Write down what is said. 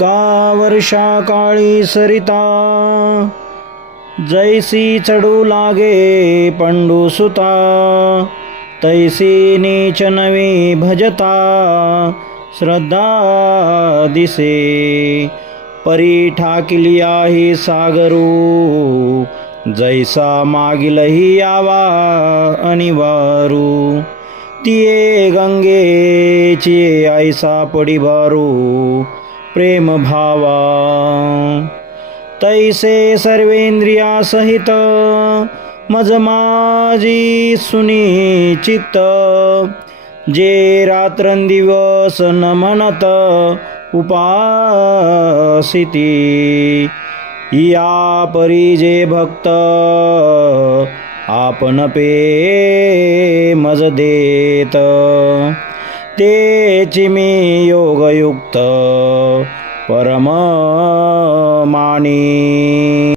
का वर्षा काळी सरिता जैसी चढू लागे पंडुसुता तैसी नीच नवी भजता श्रद्धा दिसे परी ठाकिली आहे सागरू जैसा मागिलही यावा अनिवारू तिये गंगेची ऐसा पडिबारू प्रेम भावा तैसे सर्वेंद्रिया सहित मज माझी सुनिचित जे रात्रंदिवस न म्हणत उपासिती या परी जे भक्त आपण पे मज देत तेची मी योगयुक्त परम मानी।